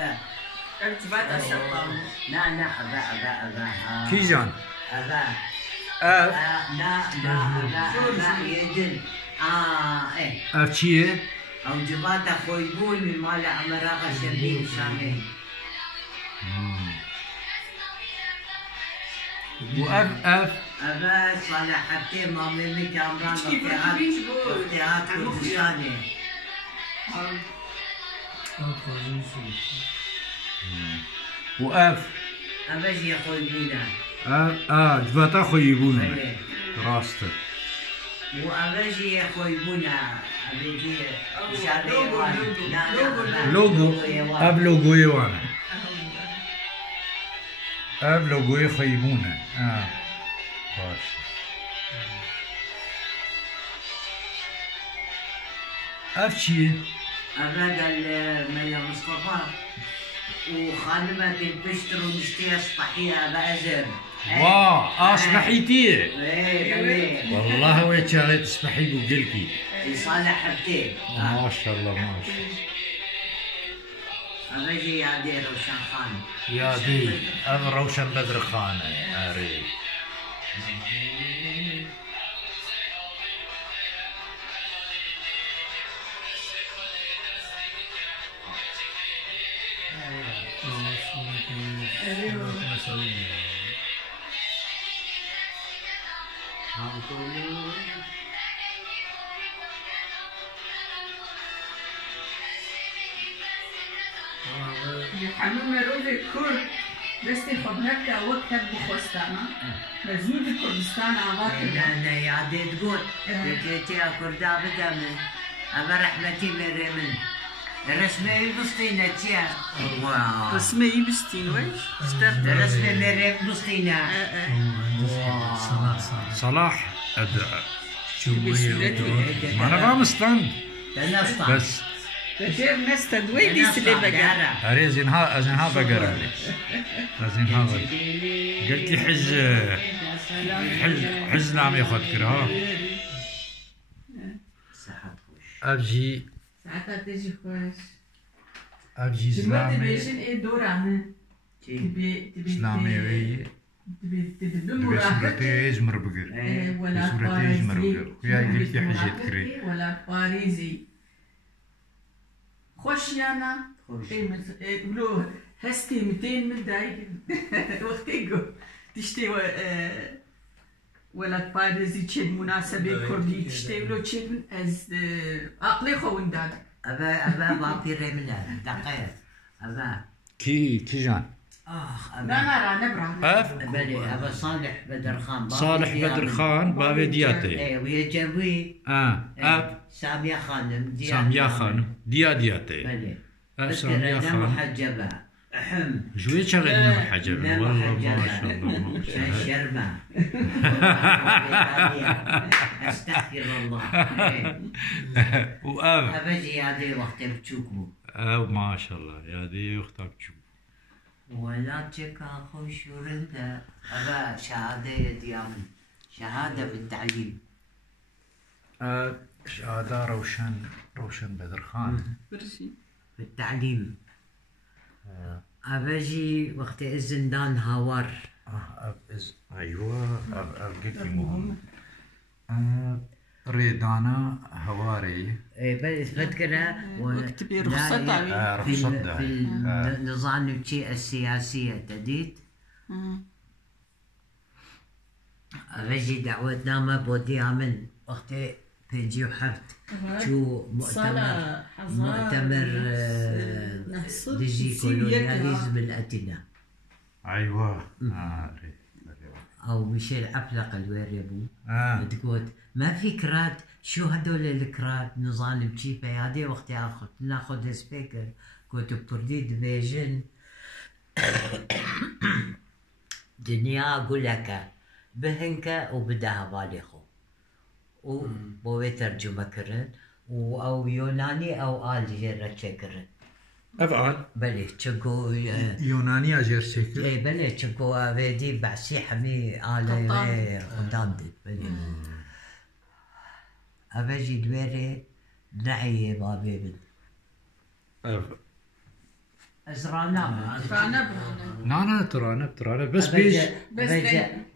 أبا ارتباط الشطة. لا أبا كيجان أبا اف لا يدن إيه اف چیه؟ أو جبات خويبون من مال عمراء شبيه شامي واف أبا صالح حتى مامي كامران اختيارات كردستاني واف أبا جي خويبونا جباتا خويبونا راسته وأبجي خويبونا أبجي لوجو اب لوجوي وانا اب لوجوي خويبونا باش اف چیه؟ أبا قال ملا مصطفى وخادمة البشتر ومشتي أصبحيها بأزر واه اصبحيتيه ايه والله وين شغلت تصبحي بوجلكي صالح حبتين ما شاء الله ما شاء الله أبجي يا دي روشان خان يا دي ام روشن بدر خان اري حمام روزي كرد دستي خدناك وقتك بخوستانا مزود كردستان عواطف أنا يا دي تقول جيتي كردا بدا من أبا رحمتي مري من رسمي بسطينة تيا رسمي بستين ويش؟ رسمي مري بسطينة صلاح ما انا فاهم ستاند بس غير ناس تدوي دي سلي بقى اري زينها بقرا زينها قلت لي حز نعم ياخذ كره ابجي ساعتها تجي خوش ابجي دلوقتي اسلامي بيجن ايه دور عنها تبي اسلامي وي تبي بسورتي يجمر بقر ولا بسورتي يجمر بقر ويا قلت لي حجي تكري ولا باريزي خوش يانا يقولوا هستي 200 من دايق وقتيقو تشتي ولا باريزي تشد مناسبة كردي تشتي ولو تشد من از عقلي خوين داد أبا باطيري منها دقيقة أبا كي جان لا نرى نبرع بلي أبا صالح بدر خان صالح بدر خان بابي دياتي إيه ويجوي اب سامية خانم سامية خانم دياتي بلي سامية أنا خانم محجبة أحم جوي شغلنا محجب والله ما شاء الله ما شاء الله شرمة أستغفر الله واب أبجي هذه وقت بتشوكو ما شاء الله يا دي اختك تشوف ولا تشكا خوش ورندا أبا شهادة ديامن شهادة بالتعليم شهادة روشن بدر خان بالتعليم أبجي وقت الزندان هاور ايوه قلت لي مهم ريدانا هواري إيه بذكرها وقت برخصتها رخصتها في النظام السياسية تديت أبجي دعوتنامة بودي عمل وقت بيجي وحفت شو مؤتمر ديجي كولونياليزم الأتنا ايوه او ميشيل عفلق الوير يبو تقول ما في كرات شو هدول الكرات نظام بجيبه هذه وقت ناخذ سبيكر كنت بردي ديفيجن دنيا اقول لك بهنكا وبدها باليخو وبوي ترجمه كرن او يوناني او الجيرة كرن افعل بله تشكو يوناني اجر شكل اي بله تشكو افيدي بعسي حمي على قدامدك بله افجي دويري نعي بابي بد أزرانا نانا ترانب بس بيج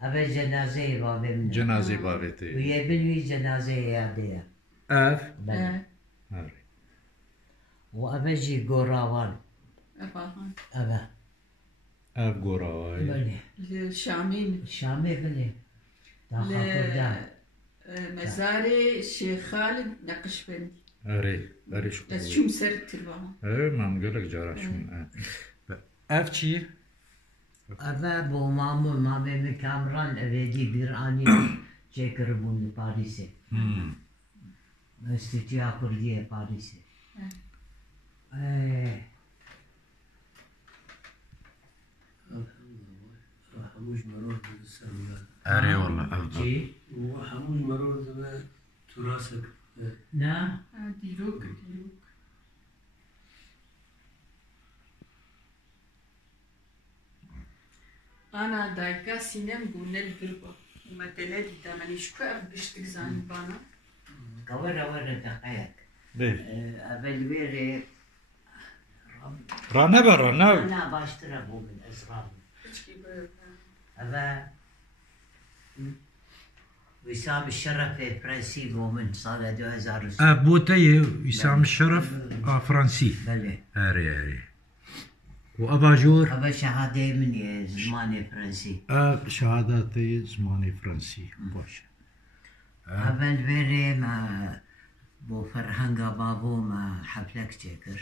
أبا جنازة بابي من جنازة بابتي ويا بنوي جنازة يادية اف بلى هاري وأبا جي قراوان أبا اف قراي بلى الشامين الشامي بلى تاخا مزاري الشيخ خالد نقشبندي اري شو بس شو مسرت الوهم ما نقول لك جارة شو اف شي أبا بو مامي من كامران أبدي بيراني جيكربون باريسي استيتيا كردية باريسي حموش مرور بالسلمان اري والله جي وحموش مرور زمان تراثك نا ديروك أنا دايكا سينم بونا القربة ومثلا دي تماني شكو أبقشتك زاني بانا ورا دقائق أبا الويري رانب أنا باشترى بو من أزرار أبا وسام الشرف فرنسي بومن صار 2006 بوتي وسام الشرف فرنسي بلى اري واباجور أبا شهادة من زماني فرنسي شهاداتي زماني فرنسي باش أبا الويري ما بو فرهنگا بابو ما حفلك تشكر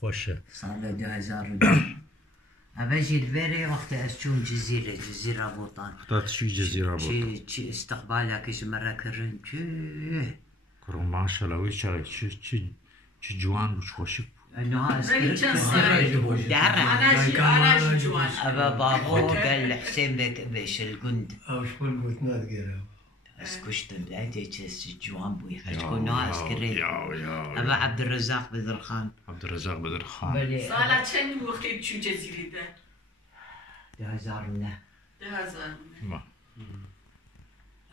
خوش صار 2002 أبجي البيري وقت أشوم جزيرة بوطان اخترت شو جزيرة بوطان شي استقبالك إيش مرة كرن كرو ما شاء الله ويش شي جوان وش خوشك أنا أنا جوان أبا بابو قال حسين بك بيش الجند شكون قلت نادقيرها اسكشت بعدي تشس جوان بوي حتكون ناس كريت أبا عبد الرزاق بدر خان صالة چند وقتی چو جزیره ده؟ 2009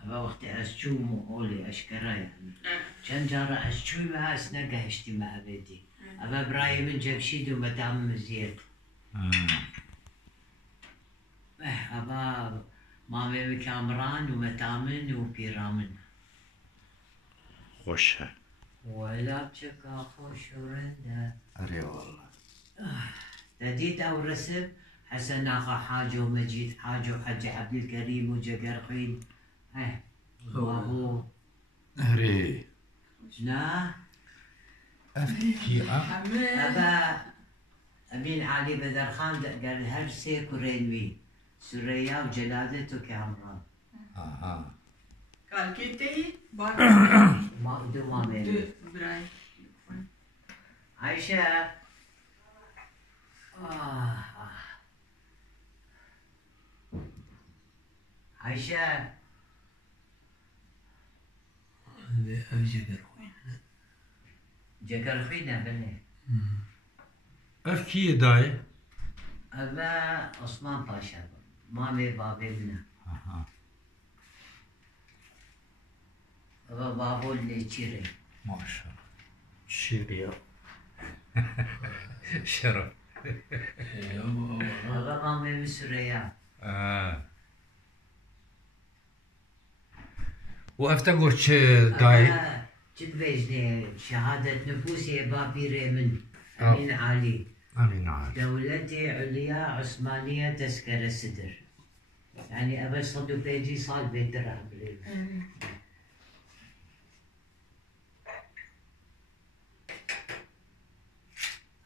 أبا وقت أشتو مقولي أشكرا يعني كان جارة أشتو ما أسنقه اجتماع بيتي أبا براي من جبشيد ومدام مزيد أبا مامي بكامران ومتامن وبيرامن خوشها ولا بشكا خوش ورندا أري والله تديت أو رسم حسن أخا حاج ومجيد حاج وحج عبد الكريم وجقرقين وابو أري نا أفكي أبا أمين علي بدر خان قال هرسي كورينوي سوريا وجلادته كامران قال كيتي ما دوامين براي عايشة عايشة جكر خوينا بني أفكي داي أبا عثمان باشا مامي بابي بنا أبا بابو اللي تشيري ما شاء الله شيريا شرف أبا مامي من سوريا وأفتقوش داي جد بيجني شهادة نفوسي بابي ريمن أمين علي أمين علي دولتي عليا عثمانية تذكرة صدر يعني أبا صدو بيجي صار بيت رهبلي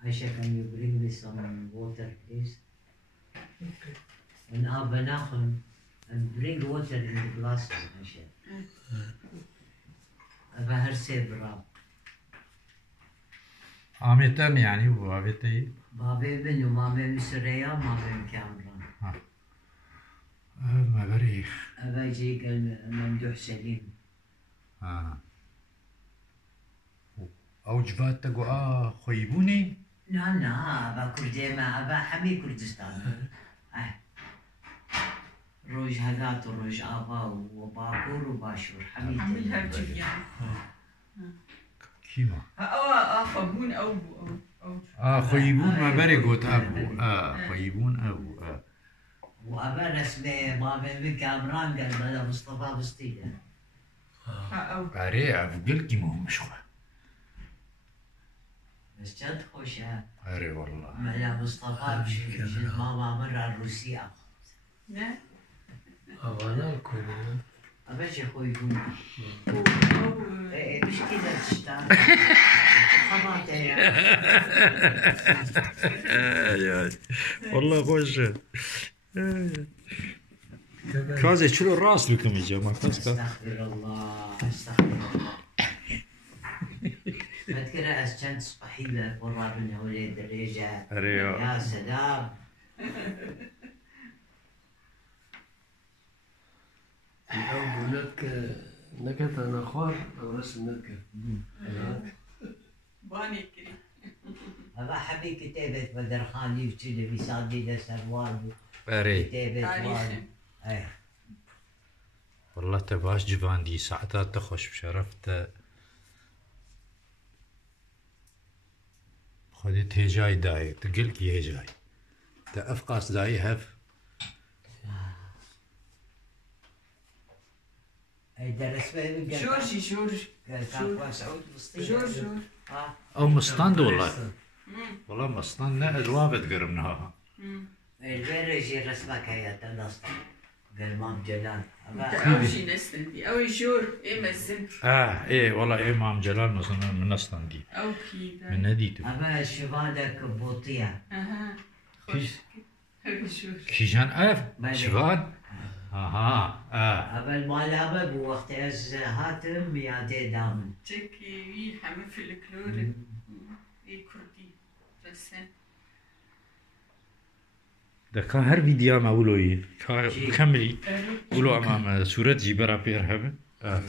Aisha, can you bring me some water, please? Okay. And Abanachon, and bring water in the glasses, Aisha. أبا هرسي براب. عمتان يعني وبابتي؟ بابي بن ومامي من سوريا ومامي من كامران. ما بريخ. أبا يجيك الممدوح سليم. أوجبات تقوا خيبوني؟ لا أبا كرديما أبا حمي كردستان. روج هدات وروج آبا وباكور وباشور حمي هرجيان. كيما؟ أو أفبون أو خيبون ما بري قوت أبو خيبون أبو وأبا اسمه بابا من كامران قال بلا مصطفى بسطيلة أري أبو قلقي ما هو مشخوة بس جد خوشة أري والله ملا مصطفى بشي ماما مرة روسيا نه أنا الكل أبا شي خوي يقول مش كذا تشتغل خبطة يا والله خوش كازي شلو الراس بكم يا جماعة استغفر الله استغفر الله أذكر كانت صباحية قرابنا ولاد الرجال يا سلام أقول لك نكت أنا خوار رسم نكت باني كري أبا حبي كتابة بدر خاني وكذا بيصادي له سروال أري كتابة تاريخي أي والله تباش جبان دي ساعتها تخش بشرفته خدت هجاي داي تقلك هجاي تأفقاس داي هف أي درس به جورجي كان سعود بسطيل جورج أو مستند والله مستند لا الوابد قربناها البرج رسمك هي تنصت قال مام جلال أول شي نستندي أول جور إيه مزن إيه والله إمام جلال مثلا من مستندي أو كيدا من نديته أما شبادك بوطية أها كيش جور كيشان أف شبان أما المالابة بوقت هاتم يادي دامن تشكي وي حمل في الكلور إيه كردي رسم ده كان هر فيديو ما أقوله كملي قولوا أمام صورة جبرا بيرهب ده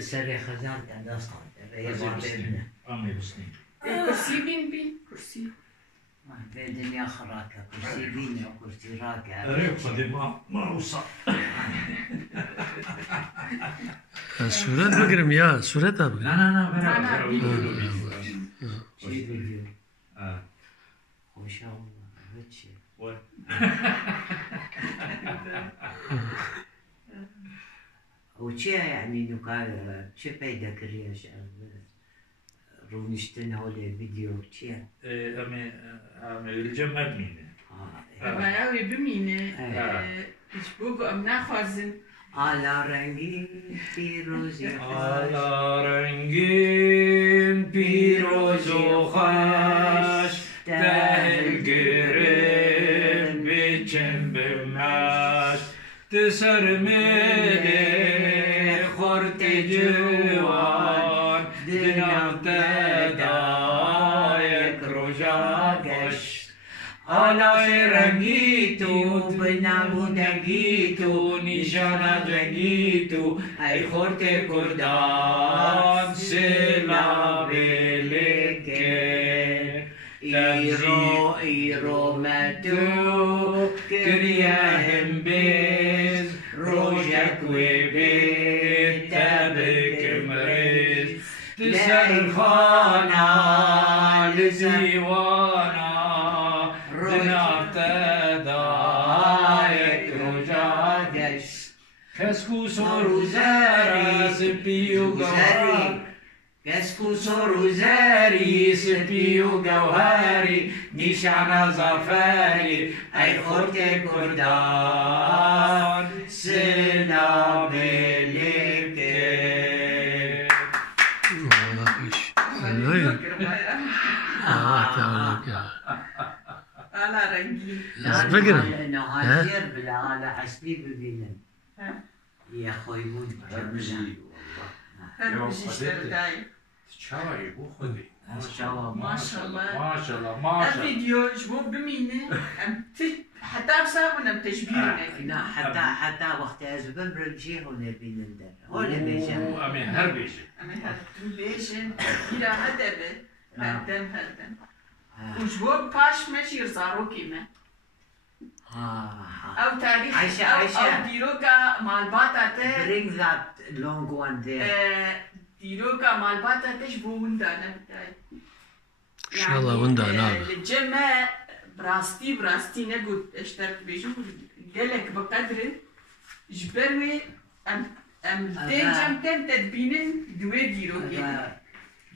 سري خزان تنصت أمي بسني كرسي بين كرسي في الدنيا خراكة كرسي بينا وكرسي راكة ريب ما وصل سورة بقرم يا سورة بقرم لا فيديو خوش الله بتشي وشي يعني نكال شي فايدة كرياش رونشتن هولي فيديو شي أمي الجمع مين أما أوي بمينة إشبوك أم ناخوزن على رنگین پیروزی على رنگین پیروز و خوش تهل گرم بچم بمش تسر مله خورت جوان دنیا تدایک روژا گشت آلای رنگی تو بنمودگی تو نشانه رنگی تو ای خورت کردان سلام لکه ایرو مدو کریه هم بیز روژک و بید تبک مریز تسر خانه لزیوانا Casco soruzari سبيو جوهري كاسكو سروزاري سبيو جوهري نشان ظفاري أي خورت كردان سلام لك أنا رنجي لا هاجر بلا على حسبي ببينن يا خوي بود هربجي اشترداي تشاوي بو خذي ما شاء الله ما شاء الله ما شاء الله الفيديو جبوب بمينه حتى بسابنا بتشبيهنا لا حتى وقت أزبن برجيه هون بينن هون بيجن أمي هربيجي أمي هربيجن إلى هدبه هدم وجبوب باش ماشي يرزاروكي ما أو تاريخ أو ديروكا مالباتا bring that long one there ديروكا مالباتا تشبون دانا بتاعي إن شاء الله وندا ناب الجمع براستي نقول اشترك بيجو قالك بقدر جبروي ام تنجم تدبينن دوي ديرو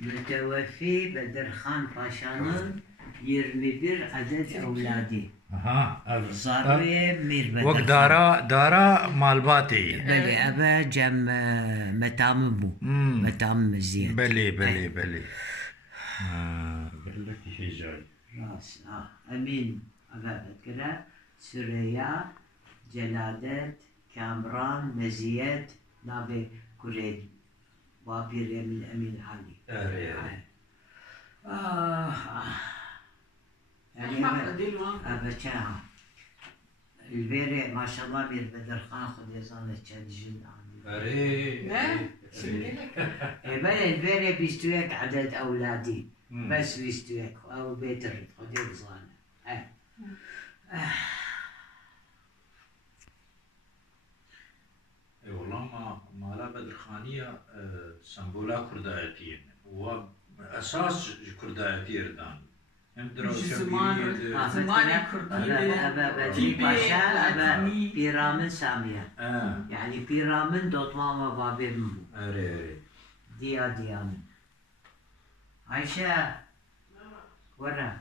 متوفي بدر خان باشانın 21 adet أولادي. صاروي مير بدر وقت دارا مالباتي. بلي أبا جم متامبو متام زين. بلي قال لك شيء جاي. راس أمين أبا بكرة سوريا جلادت كامران مزيت نابي كوريد وابير من أمين علي. يعني أبا شاها البيري ما شاء الله بير بدر خان خد يزان تشجن بلا البيري بيستويك عدد أولادي بس بيستويك أو بيتر خد يزان اي والله ما لا بدر خانية سمبولا كردايتين واساس كردايتي ردان زمان كردي أبا بدري باشا أبا بيرامن سامية يعني بيرامن دوت ماما بابي مبو ديان عايشة ورا